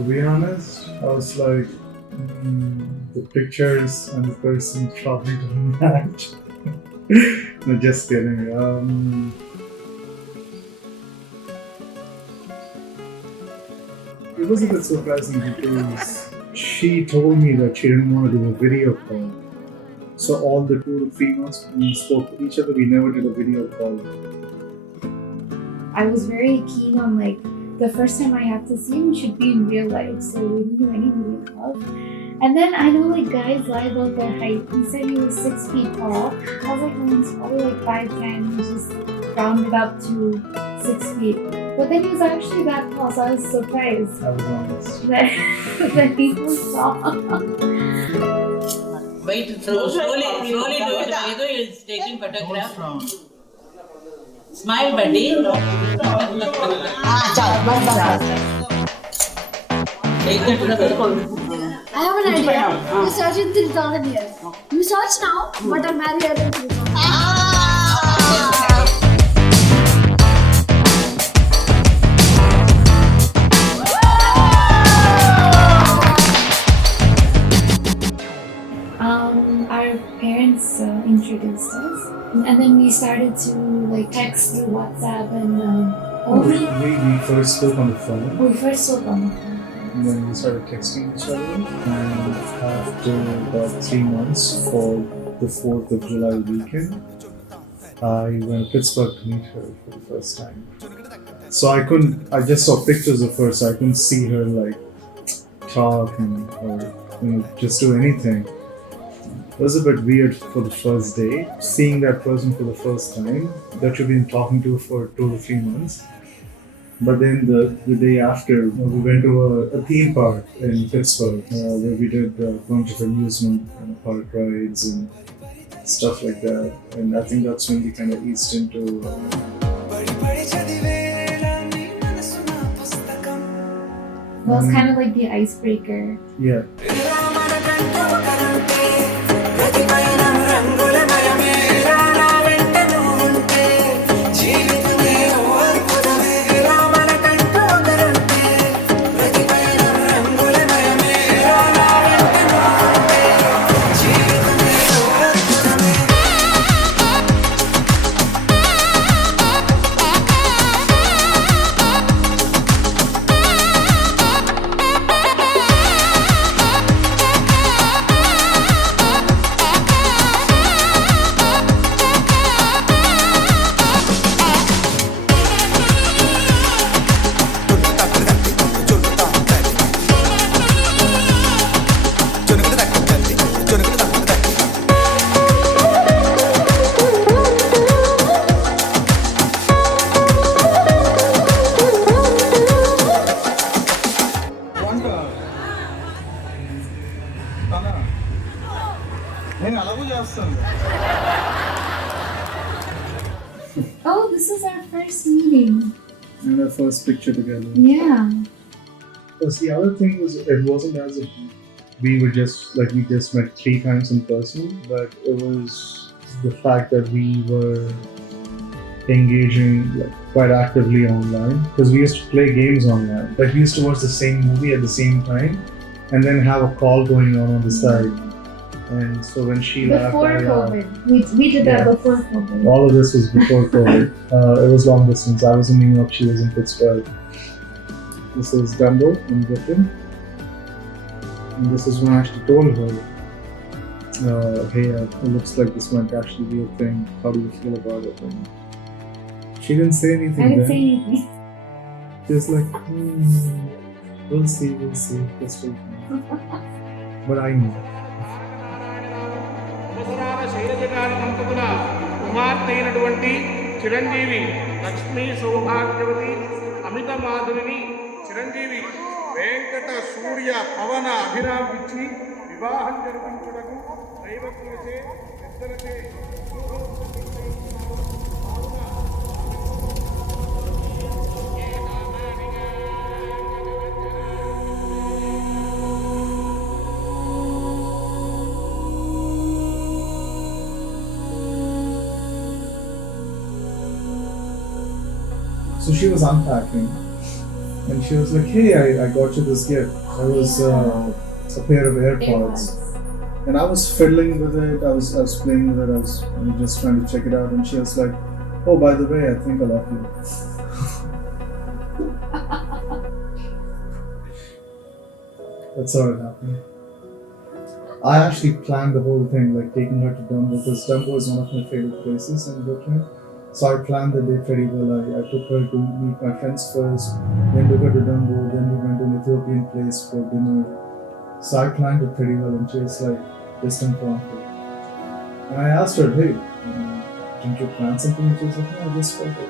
To be honest, I was like, the pictures and the person probably don't match. No, just kidding. It was a bit surprising because she told me that she didn't want to do a video call. So all the 2 to 3 months we spoke with each other, we never did a video call. I was very keen on the first time I have to see him should be in real life, so we didn't do any video calls. And then I know guys lie about their height. He said he was 6 feet tall. I was like, no, he's probably 5'10". He just rounded up to 6 feet. But then he was actually that tall, so I was surprised. I was honest. that he was tall. Wait, slowly do it. Vaidhu is taking photograph. Smile, buddy. Take that to I have an idea. You search in 3,000 years. You search now, but I'll marry her in 3,000 years. Our parents introduced us, and then we started to text through WhatsApp and We first spoke on the phone. we first spoke on the phone. And then we started texting each other, and after about 3 months for the 4th of July weekend, I went to Pittsburgh to meet her for the first time. So I just saw pictures of her, so I couldn't see her talk or just do anything. It was a bit weird for the first day, seeing that person for the first time that you've been talking to for 2 to 3 months. But then the day after, we went to a theme park in Pittsburgh where we did a bunch of amusement park rides and stuff like that. And I think that's when we kind of eased into. That was kind of like the icebreaker. Yeah. Oh, this is our first meeting. And our first picture together. Yeah. Because the other thing was, it wasn't as if we just met 3 times in person, but it was the fact that we were engaging quite actively online, because we used to play games online. We used to watch the same movie at the same time and then have a call going on the side. And so when she before left, COVID. We did that before COVID. All of this was before COVID. It was long distance. I was in New York, she was in Pittsburgh. This is Dumbo in Brooklyn. And this is when I actually told her, hey, it looks like this might actually be a thing. How do you feel about it? And she didn't say anything. I didn't say anything. She was like, we'll see. Just wait. But I knew. కుమార్తె అయినటువంటి చిరంజీవి లక్ష్మీ సౌభాగ్యవతి అమిత మాధురిని చిరంజీవి వెంకట సూర్య పవన అభిరామ్ ఇచ్చి వివాహం జరిపించుటకు దైవజ్ఞులచే పెద్దలచే So she was unpacking, And she was like, hey, I got you this gift. That was a pair of AirPods. And I was fiddling with it, I was playing with it, I was just trying to check it out. And she was like, oh, by the way, I think I love you. That's how it happened. I actually planned the whole thing, like taking her to Dumbo, because Dumbo is one of my favorite places in Brooklyn. So I planned the day pretty well. I took her to meet my friends first, then took her to Dumbo, then we went to an Ethiopian place for dinner. So I planned it pretty well, and she was like distant from it. And I asked her, hey, didn't you plan something? And she was like, no, I just felt it.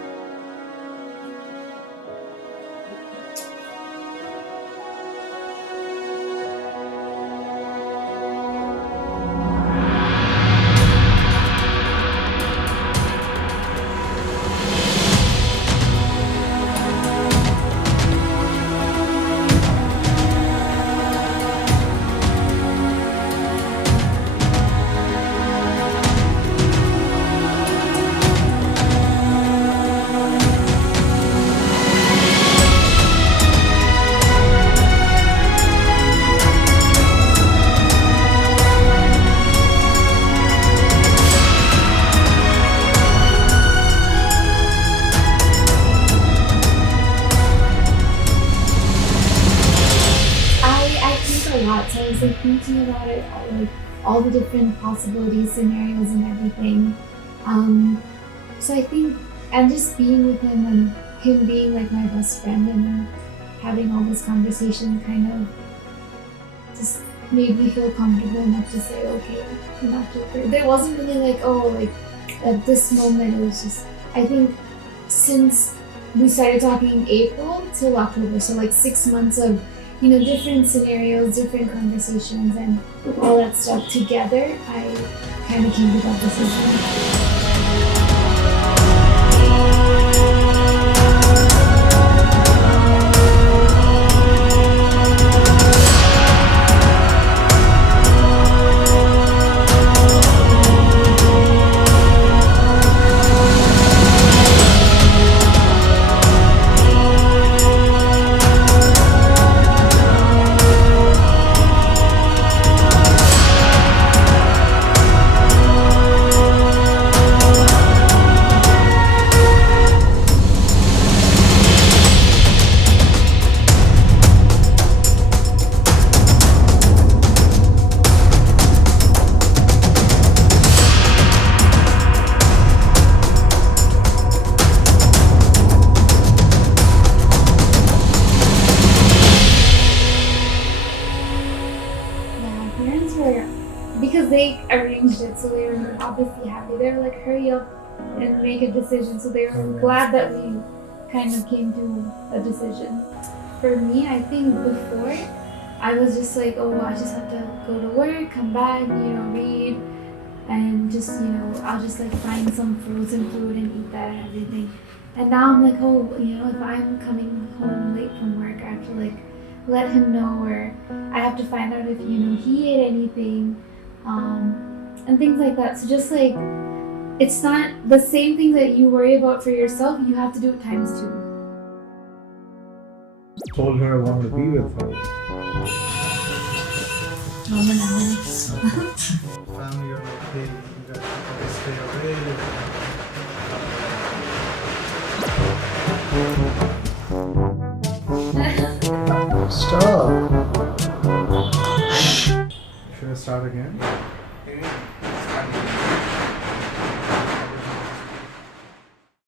So I was like thinking about it, all the different possibilities, scenarios, and everything. So I think, and just being with him and him being like my best friend and having all this conversation kind of just made me feel comfortable enough to say, okay, in October. There wasn't really like, oh, like at this moment, it was just, I think since we started talking in April till October, so like 6 months of, different scenarios, different conversations, and all that stuff together, I kind of came to that decision. Because they arranged it, so they were obviously happy. They were like, hurry up and make a decision. So they were glad that we kind of came to a decision. For me, I think before, I was just like, oh, I just have to go to work, come back, read, and just, I'll just like find some frozen food and eat that and everything. And now I'm like, oh, if I'm coming home late from work, I have to like let him know, or I have to find out if, he ate anything. And things like that. So just like, it's not the same thing that you worry about for yourself, you have to do it times 2. Told her I wanted to be with her. Family are like, hey, you guys should stay away. Stop. Should I start again?